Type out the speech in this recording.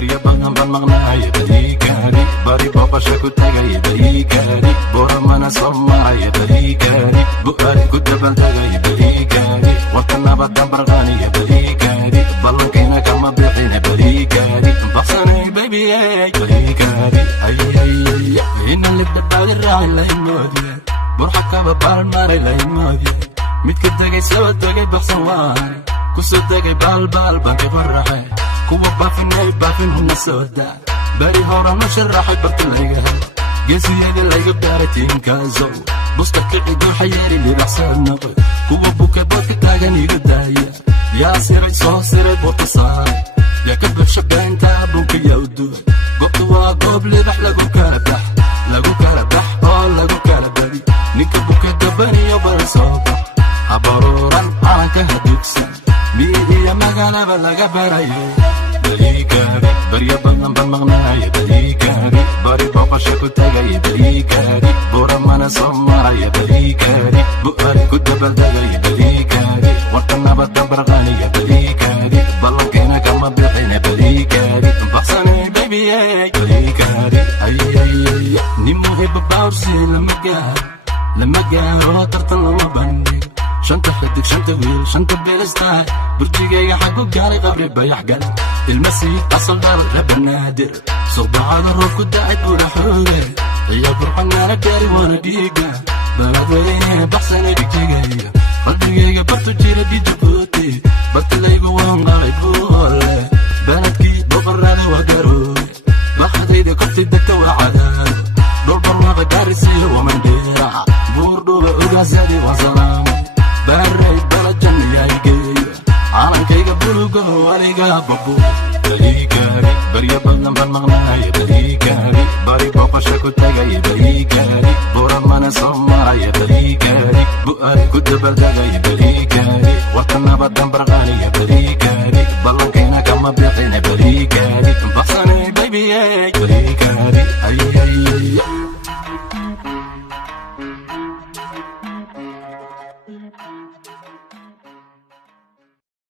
barya badan baan maqnaaya bariikaani bari booqasha ku tagaya bariikaani boramana soo maraya bariikaani bu'aad ku dabaldagaya bariikaani warka nabadan barqaaniya bariikaani ballankiina kama bixina bariikaani baqsanay baby bariikaani ina libdhabaadi raaci laimoodiye burxa kaba baalmaray laimoodiye midka degay soo degay baqsan waane kusoo degay baalbaal baan ka faraxay kuwa baafin huna soo daa bari hora ma sharaxay barta layga hel geesiyada layga baaray tiinkaasow buska kici dooxa yeeri libaxsaad noqoy kuwa buka boodka taagan iga daaya yaa siray soo siray boorta saaray yaa ka buxsha beenta bunka yawduud goobta waa goob libax lagu kala bax oo lagu kala badi ninka buka dabaniyo bari soo bax habaruuran caanka hadugsan miidiya magaalaba laga barayo bariikaani barya badan baan maqnaaya bariikaani bari booqasha ku tagaya bariikaani buramana soo maraya bariikaani bu'aad ku dabaldagaya bariikaani warka nabadan barqaaniya bariikaani ballankiina kama bixina bariikaani baqsanay baby bariikaani nin muhiba baawrsi lama gaaro tartan lama bandhigo shanta xidig shanta wiil shanta beelistahay burjigayga xagu gaaray qabri bayax gal ilmasiid asal dhal rabanaadir surbacada roob ku dacay buura xooge iyo burxanaana gaari waana dhiiga baladweyne baxsanay dhigtigayga qalbigayga bartu jira dhijabuuti bartilaygu waan qalay buole baladkii boqorada waa garooy baxdayda korti degta waa cadaad dhulbarwaqa gaarisiyo wamandheera buurdhuba ogaasadi waa salaamo baray balajan yaygeeya calankayga buluga waliga babo bariikaani barya badan baan maqnaaya bariikaani bari booqasha ku tagaya bariikaani buramana soo maraya bariikaani bu'aad ku dabaldagaya bariikaani warka nabadan barqaaniya